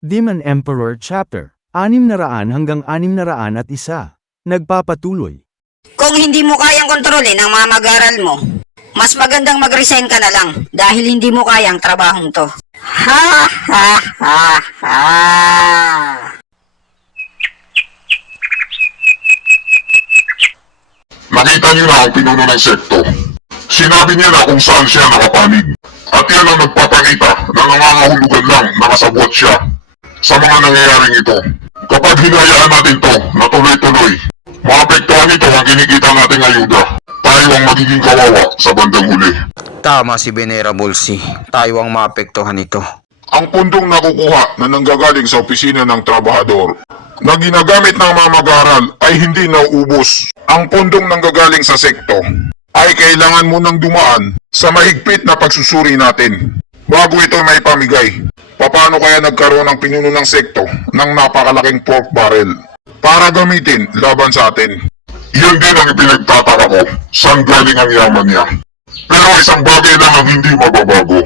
Demon Emperor Chapter 600 hanggang 601. Nagpapatuloy. Kung hindi mo kayang kontrolin ang mga mag-aral mo, mas magandang mag-resign ka na lang dahil hindi mo kayang trabahong to. Ha ha ha ha! Nakita niyo na ang pinuno ng sekto. Sinabi niya na kung saan siya nakapanig. At yan ang nagpapakita na nangangahulugan lang nakasabwat siya sa mga nangyayaring ito. Kapag hinayaan natin to na tuloy-tuloy, maapektuhan ito ang kinikita nating ayuda. Tayo ang magiging kawawa sa bandang huli. Tama si Venerable C. Tayo ang maapektuhan nito. Ang pundong nakukuha na nanggagaling sa opisina ng trabahador na ginagamit ng mga mag-aaral ay hindi nauubos. Ang pundong nanggagaling sa sekto ay kailangan munang dumaan sa mahigpit na pagsusuri natin bago ito may pamigay. Paano kaya nagkaroon ng pinuno ng sekto ng napakalaking pork barrel para gamitin laban sa atin? Yan din ang ipinagtataka ko, saan galing ang yaman niya. Pero isang bagay lang ang hindi mababago.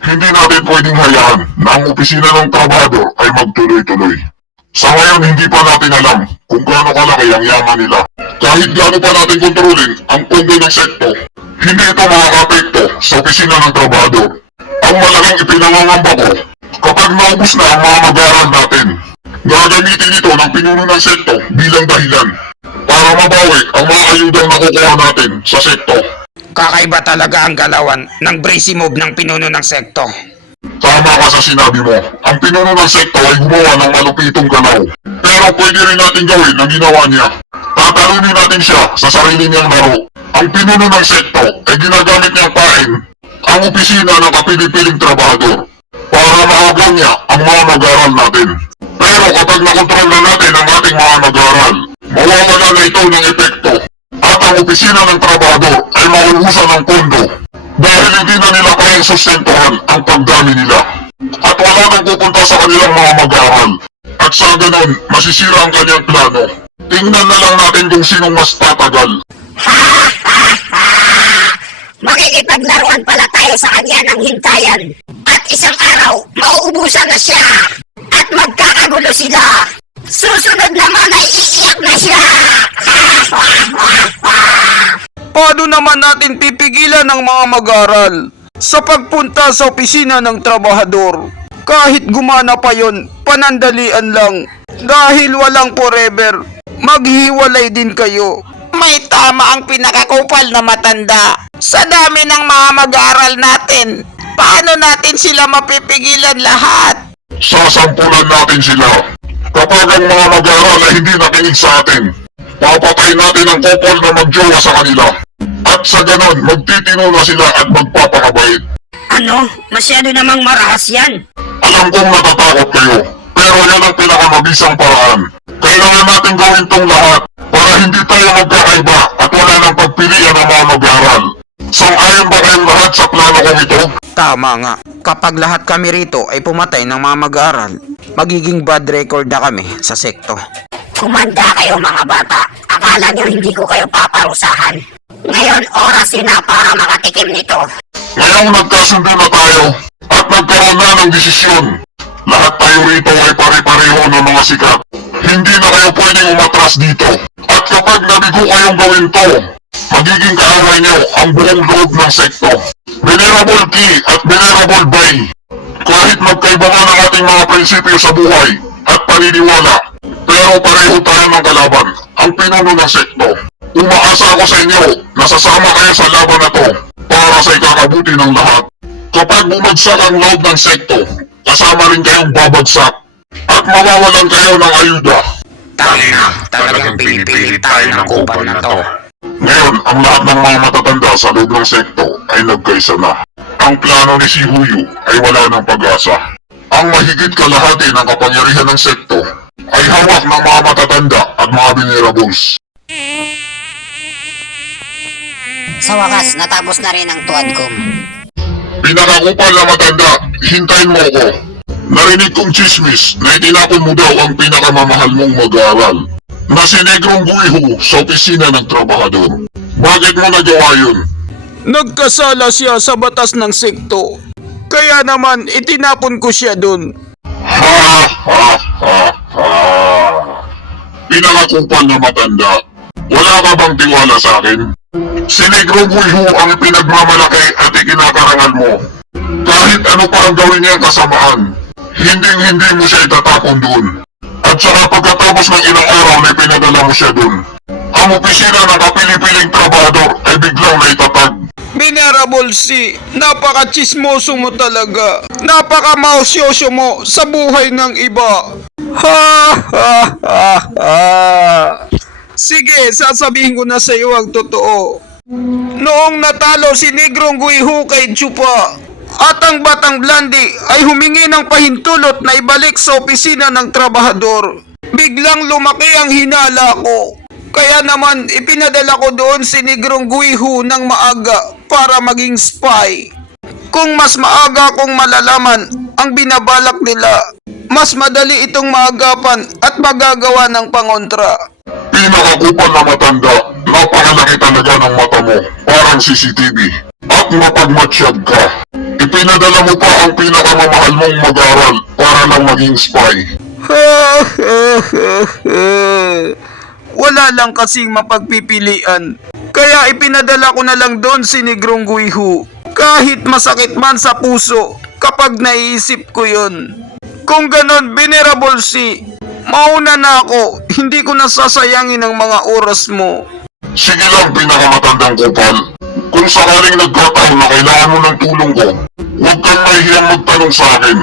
Hindi natin pwedeng hayaan na ang opisina ng trabahador ay magtuloy-tuloy. Sa ngayon hindi pa natin alam kung gaano kalaki ang yaman nila. Kahit gaano pa natin kontrolin ang pondo ng sekto, hindi ito makakapekto sa opisina ng trabahador. Ang malaking ipinangangamba ko, kapag naubos na ang mga mag-aaral natin, gagamitin ito ng pinuno ng sekto bilang dahilan para mabawi ang mga ayudang nakukuha natin sa sekto. Kakaiba talaga ang galawan ng bracy move ng pinuno ng sekto. Tama ka sa sinabi mo. Ang pinuno ng sekto ay gumawa ng malupitong galaw. Pero pwede rin natin gawin ang ginawa niya. Tatalunin natin siya sa sarili niyang laro. Ang pinuno ng sekto ay ginagamit niyang pain ang opisina ng kapilipiling trabahador para maagaw niya ang mga mag-aaral natin. Pero kapag nakontrol na natin ang ating mga mag-aaral, mawawala na ito ng epekto at ang opisina ng trabahador ay mauubusan ng pondo dahil hindi na nila kayang sustentuhan ang pagdami nila at wala nang pupunta sa kanilang mga mag-aaral at sa ganon masisira ang kanyang plano. Tingnan na lang natin kung sinong mas tatagal. Makikipaglaruan pala tayo sa kanya ng hintayan at isang araw mauubusan na siya at magkakagulo sila. Susunod naman ay iiyak na siya. Paano naman natin pipigilan ang mga mag-aral sa pagpunta sa opisina ng trabahador? Kahit gumana pa yon, panandalian lang. Dahil walang forever, maghiwalay din kayo. May tama ang pinakakupal na matanda. Sa dami ng mga mag-aaral natin, paano natin sila mapipigilan lahat? Sasampulan natin sila. Kapag ang mga mag-aaral ay hindi nakinig sa atin, papatay natin ang kupol na magjowa sa kanila. At sa ganon, magtitino na sila at magpapakabait. Ano? Masyado namang marahas yan. Alam kong natatakot kayo, pero yan ang pinakamabisang paraan. Kailangan natin gawin tong lahat para hindi tayo magkakaiba at wala nang pagpilian ng mga mag-aaral. Sang-ayon ba kayong lahat sa plano kong ito? Tama nga, kapag lahat kami rito ay pumatay ng mga mag-aaral, magiging bad record na kami sa sekto. Kumanda kayo mga bata. Akala niyo hindi ko kayo paparusahan. Ngayon oras yun na para makatikim nito. Ngayong nagkasundo na tayo at nagkaroon na ng desisyon, lahat tayo rito ay pare-pareho ng mga sikat. Hindi na kayo pwedeng umatras dito. At kapag nabigo kayong gawin to, magiging kaaway niyo ang buong loob ng sekto. Venerable Key at Venerable Bay, kahit magkaiba man ang ating mga prinsipyo sa buhay at paniniwala, pero pareho tayo ng kalaban, ang pinuno ng sekto. Umaasa ako sa inyo na sasama kayo sa laban na to para sa ikakabuti ng lahat. Kapag bumagsak ang loob ng sekto, kasama rin kayong babagsak at mawawalan kayo ng ayuda. Tama, talagang pinipili tayo ng kupal na to. Ngayon, ang lahat ng mga matatanda sa loob ng sekto ay nagkaisa na. Ang plano ni si Huyu ay wala ng pag-asa. Ang mahigit kalahati ng kapangyarihan ng sekto ay hawak ng mga matatanda at mga venerables. Sa wakas, natapos na rin ang tuwadkom. Pinakakupal na matanda, hintayin mo ko. Narinig kong chismis na itinapon mo daw ang pinakamamahal mong mag-aaral na si Negrong Guiho sa opisina ng trabahador. Bakit mo nagawa yun? Nagkasala siya sa batas ng sekto. Kaya naman itinapon ko siya dun. Ha! Pinakakupal na matanda, wala ka bang tiwala sa akin? Si Negro Guiho ang pinagmamalaki at ikinakarangal mo. Kahit ano pa ang gawin niyang kasamaan, hindi mo siya itatapon doon. At saka pagkatapos ng ilang araw na pinadala mo siya doon, ang opisina ng kapili-piling trabahador ay biglang naitatag. Venerable C, napaka-chismoso mo talaga. Napaka-mausyoso mo sa buhay ng iba. Ha. Sige, sasabihin ko na sa iyo ang totoo. Noong natalo si Negrong Guiho kay Chupa, at ang Batang Blondie ay humingi ng pahintulot na ibalik sa opisina ng trabahador, biglang lumaki ang hinala ko. Kaya naman ipinadala ko doon si Negrong Guiho ng maaga para maging spy. Kung mas maaga kong malalaman ang binabalak nila, mas madali itong maagapan at magagawa ng pangontra. Pinakakupal na matanda, napakalaki talaga ng mata mo, parang CCTV. At mapagmatsyag ka. Ipinadala mo pa ang pinakamamahal mong mag-aral para lang maging spy. Wala lang kasing mapagpipilian. Kaya ipinadala ko na lang doon si Negrong Guiho. Kahit masakit man sa puso kapag naiisip ko yun. Kung ganon, Venerable C, mauna na ako. Hindi ko nasasayangin ang mga oras mo. Sige lang, pinakamatandang kupal. Kung sakaling nagkataon na kailangan mo ng tulong ko, huwag kang mahihiyang magtanong sa akin.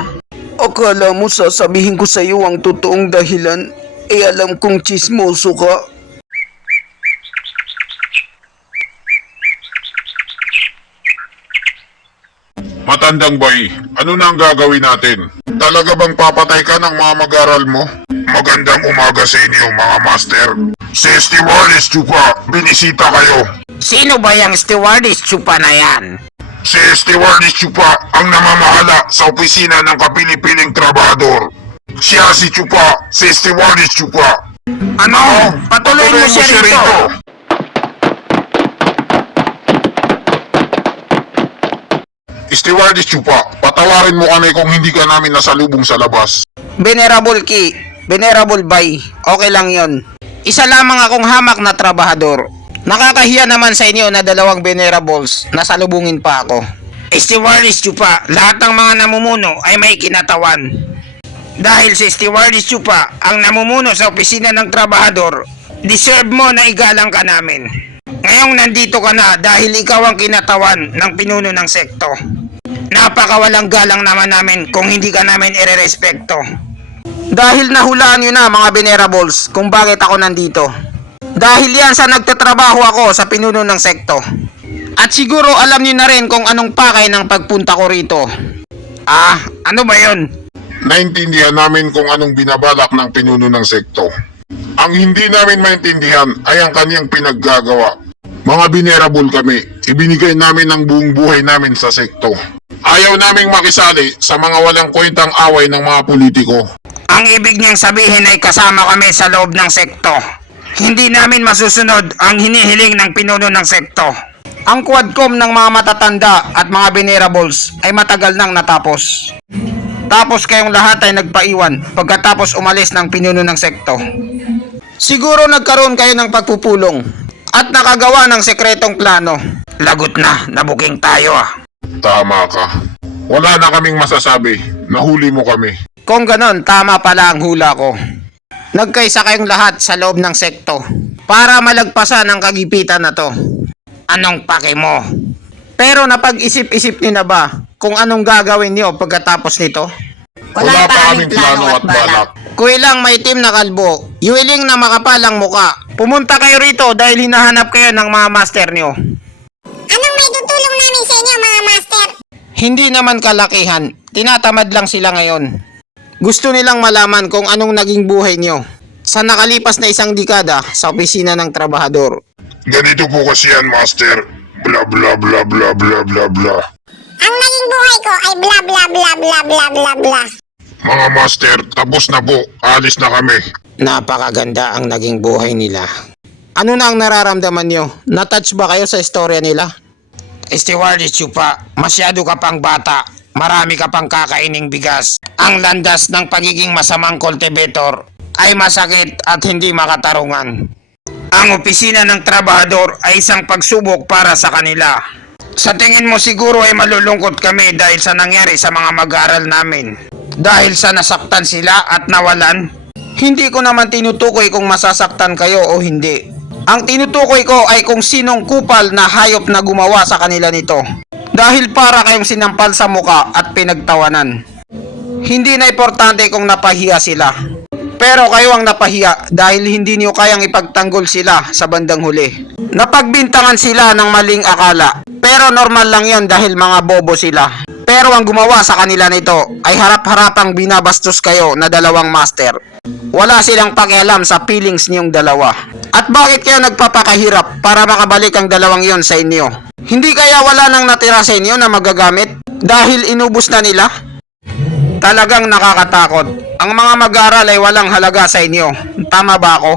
Akala mo sasabihin ko sa iyo ang totoong dahilan? Alam kong chismoso ka. Matandang bay, ano na ang gagawin natin? Talaga bang papatay ka ng mga mag-aral mo? Magandang umaga sa inyo, mga master. Si Stewardess Chupa, binisita kayo. Sino ba yung stewardess Chupa na yan? Si Stewardess Chupa ang namamahala sa opisina ng kapili-piling trabahador. Siya si Chupa, si Stewardess Chupa. Ano? Patuloy mo siya rito. Stewardess Chupa, patawarin mo kami kung hindi ka namin nasalubong sa labas. Venerable Ki, Venerable Bay, okay lang yon. Isa lamang akong hamak na trabahador. Nakakahiya naman sa inyo na dalawang venerables, nasalubungin pa ako. Stewardess Chupa, lahat ng mga namumuno ay may kinatawan. Dahil si Stewardess Chupa ang namumuno sa opisina ng trabahador, deserve mo na igalang ka namin. Ngayong nandito ka na dahil ikaw ang kinatawan ng pinuno ng sekto. Napakawalang galang naman namin kung hindi ka namin irerespekto. Dahil nahulaan nyo na mga venerables kung bakit ako nandito. Dahil yan sa nagtatrabaho ako sa pinuno ng sekto. At siguro alam nyo na rin kung anong pakay ng pagpunta ko rito. Ano ba yun? Naintindihan namin kung anong binabalak ng pinuno ng sekto. Ang hindi namin maintindihan ay ang kaniyang pinaggagawa. Mga venerable kami, ibinigay namin ang buong buhay namin sa sekto. Ayaw naming makisali sa mga walang kwentang away ng mga politiko. Ang ibig niyang sabihin ay kasama kami sa loob ng sekto. Hindi namin masusunod ang hinihiling ng pinuno ng sekto. Ang quadcom ng mga matatanda at mga venerables ay matagal nang natapos. Tapos kayong lahat ay nagpaiwan pagkatapos umalis ng pinuno ng sekto. Siguro nagkaroon kayo ng pagpupulong at nakagawa ng sekretong plano. Lagot na, nabuking tayo Tama ka. Wala na kaming masasabi. Nahuli mo kami. Kung ganon, tama pala ang hula ko. Nagkaisa kayong lahat sa loob ng sekto para malagpasan ang kagipitan na to. Anong pake mo? Pero napag-isip-isip niyo na ba kung anong gagawin niyo pagkatapos nito? Wala pa kaming plano at balak. Kuilang may team na kalbo, yuwiling na makapalang muka. Pumunta kayo rito dahil hinahanap kayo ng mga master niyo. Anong may tutulong namin sa inyo, mga master? Hindi naman kalakihan, tinatamad lang sila ngayon. Gusto nilang malaman kung anong naging buhay niyo sa nakalipas na isang dekada sa opisina ng trabahador. Ganito po kasi yan, master. Bla bla bla bla bla bla bla. Ang naging buhay ko ay bla bla bla bla bla bla bla. Mga master, tapos na po. Alis na kami. Napakaganda ang naging buhay nila. Ano na ang nararamdaman nyo? Natouch ba kayo sa istorya nila? Stewardess Chupa, masyado ka pang bata. marami ka pang kakaining bigas. Ang landas ng pagiging masamang cultivator ay masakit at hindi makatarungan. Ang opisina ng trabahador ay isang pagsubok para sa kanila. Sa tingin mo siguro ay malulungkot kami dahil sa nangyari sa mga mag-aaral namin. Dahil sa nasaktan sila at nawalan? Hindi ko naman tinutukoy kung masasaktan kayo o hindi. Ang tinutukoy ko ay kung sinong kupal na hayop na gumawa sa kanila nito. Dahil para kayong sinampal sa muka at pinagtawanan. Hindi na importante kung napahiya sila. Pero kayo ang napahiya dahil hindi niyo kayang ipagtanggol sila sa bandang huli. Napagbintangan sila ng maling akala. Pero normal lang yon dahil mga bobo sila. Pero ang gumawa sa kanila nito ay harap-harapang binabastos kayo na dalawang master. Wala silang pakialam sa feelings niyong dalawa. At bakit kayo nagpapakahirap para makabalik ang dalawang yon sa inyo? Hindi kaya wala nang natira sa inyo na magagamit dahil inubos na nila? Talagang nakakatakot. Ang mga mag-aaral ay walang halaga sa inyo. Tama ba ako?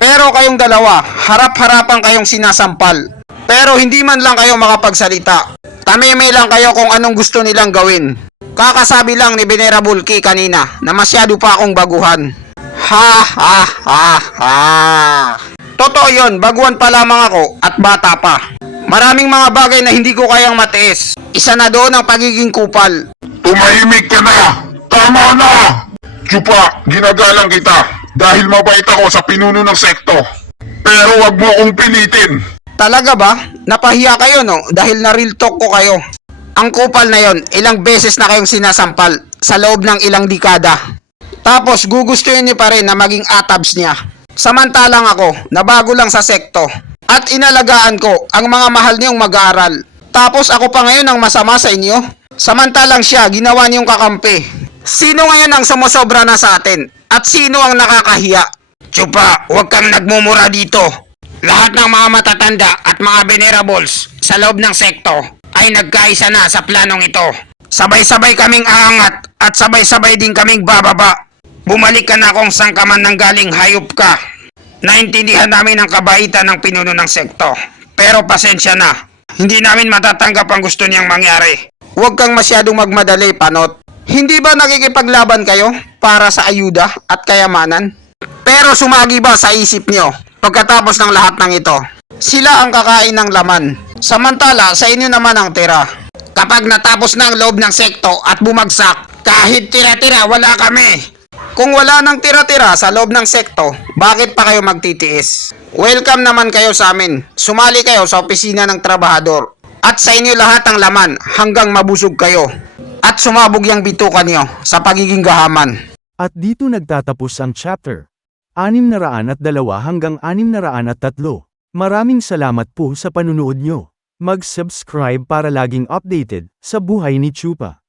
Pero kayong dalawa, harap-harapan kayong sinasampal. Pero hindi man lang kayo makapagsalita. Tameme lang kayo kung anong gusto nilang gawin. Kakasabi lang ni Venerable Key kanina na masyado pa akong baguhan. Ha ha ha ha. Totoo yun, baguhan pa lamang ako at bata pa. Maraming mga bagay na hindi ko kayang matiis. Isa na doon ang pagiging kupal. Tumahimik ka na! Tama na! Chupa, ginagalang kita dahil mabait ako sa pinuno ng sekto. Pero wag mo akong pilitin. Talaga ba? Napahiya kayo no? Dahil na real talk ko kayo. Ang kupal na yon, ilang beses na kayong sinasampal sa loob ng ilang dekada. Tapos gugustuhin niyo pa rin na maging atabs niya. Samantalang ako, na bago lang sa sekto. At inalagaan ko ang mga mahal niyong mag-aaral. Tapos ako pa ngayon ang masama sa inyo. Samantalang siya, ginawa niyong kakampi. Sino ngayon ang sumusobra na sa atin? At sino ang nakakahiya? Chupa, huwag kang nagmumura dito. Lahat ng mga matatanda at mga venerables sa loob ng sekto ay nagkaisa na sa planong ito. Sabay-sabay kaming aangat at sabay-sabay din kaming bababa. Bumalik ka na kung saan ka man nanggaling, hayop ka. Naintindihan namin ang kabaitan ng pinuno ng sekto. Pero pasensya na, hindi namin matatanggap ang gusto niyang mangyari. Huwag kang masyadong magmadali, Panot. Hindi ba nakikipaglaban kayo para sa ayuda at kayamanan? Pero sumagi ba sa isip niyo pagkatapos ng lahat ng ito? Sila ang kakain ng laman. Samantala, sa inyo naman ang tira. Kapag natapos na ang loob ng sekto at bumagsak, kahit tira-tira, wala kami. Kung wala nang tira-tira sa loob ng sekto, bakit pa kayo magtitiis? Welcome naman kayo sa amin. Sumali kayo sa opisina ng trabahador. At sa inyo lahat ang laman hanggang mabusog kayo. At sumabog yung bituka niyo sa pagiging gahaman. At dito nagtatapos ang chapter 602 hanggang 603. Maraming salamat po sa panunood nyo. Mag-subscribe para laging updated sa buhay ni Chupa.